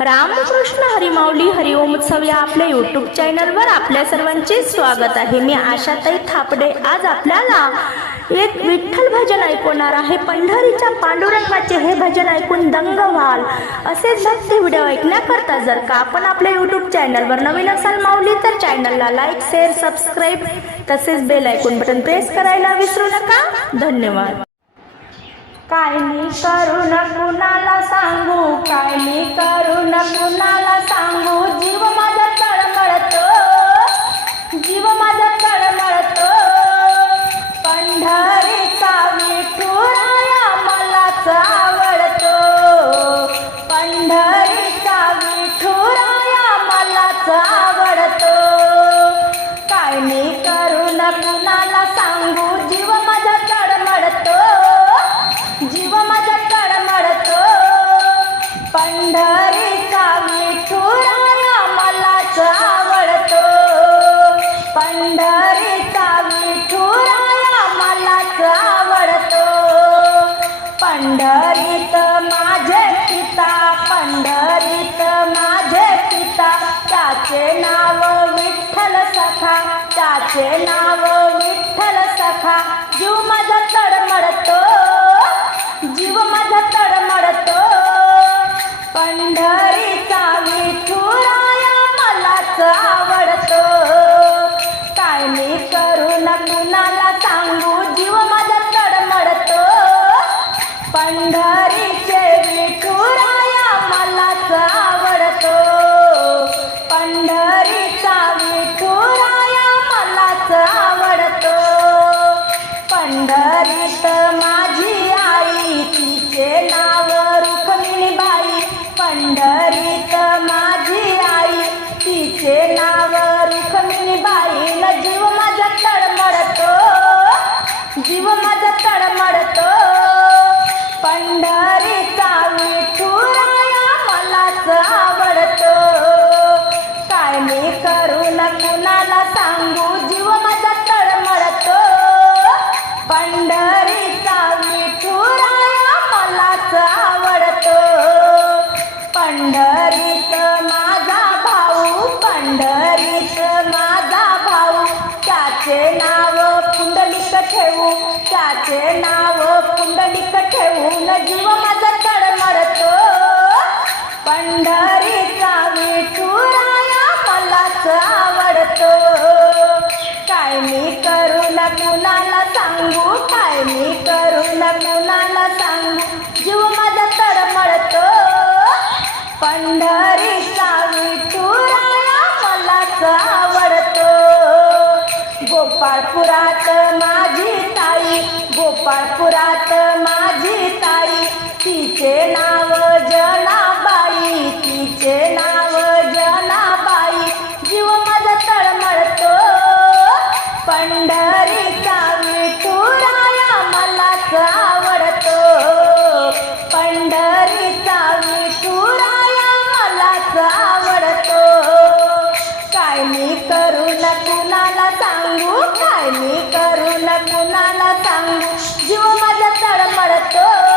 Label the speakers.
Speaker 1: रामकृष्ण हरिमाऊली हरिओम उत्सव या आपल्या यूट्यूब चॅनलवर आपल्या सर्वांचे स्वागत आहे. मी आशाताई थापडे. आज आपल्याला एक विठ्ठल भजन ऐकवणार आहे. पंढरीच्या पांडुरंगाचे हे भजन ऐकून दंग व्हाल असेच भक्ती व्हिडिओ ऐकण्याकरता जर का आपण आपल्या यूट्यूब चॅनलवर नवीन असाल माऊली तर चॅनलला लाईक शेअर सबस्क्राईब तसेच बेल ऐकून बटन प्रेस करायला विसरू नका. धन्यवाद. काय मी करू न कुणाला सांगू? काय मी करू कुणाला सांगू? जीव माझा तळमळतो. जीव माझा तळमळतो. पंढरीचा विठुराया मलाच आवडतो पंढरीचा विठुराया मलाच आवडतो काय मी करू न कुणाला सांगू? जीव माझा तळमळतो. जीव माझा तळमळतो. पंढरी विठुराया मलाच आवडतो पंढरीचा विठुराया मलाच आवडतो पंढरीत माझे पिता पंढरीत माझे पिता त्याचे नाव विठ्ठल सखा त्याचे नाव विठ्ठल सखा. जीव माझा तडमडतो जीव माझा तडमडतो. पंढरीचा कुणाला सांगू जीव माझा तडमडतो. पंढरीचे विठुराया मलाच आवडतो पंढरीचा विठुराया मलाच आवडतो पंढरीत मा नाव पुंडलिक ठेवू त्याचे नाव पुंडलिक ठेवून जीव माझा तळमळतो पंढरीचा विठुराया मलाच आवडतो. काय मी करू न कुणाला सांगू काय मी करू न कुणाला सांगू? गोपाळपुरात माझी ताई गोपाळपुरात माझी ताई. तिचे नाव जनाबाई तिचे नाव जनाबाई. जीव माझा तळमळतो पंढर सांग. जीव माझा तळमळतो.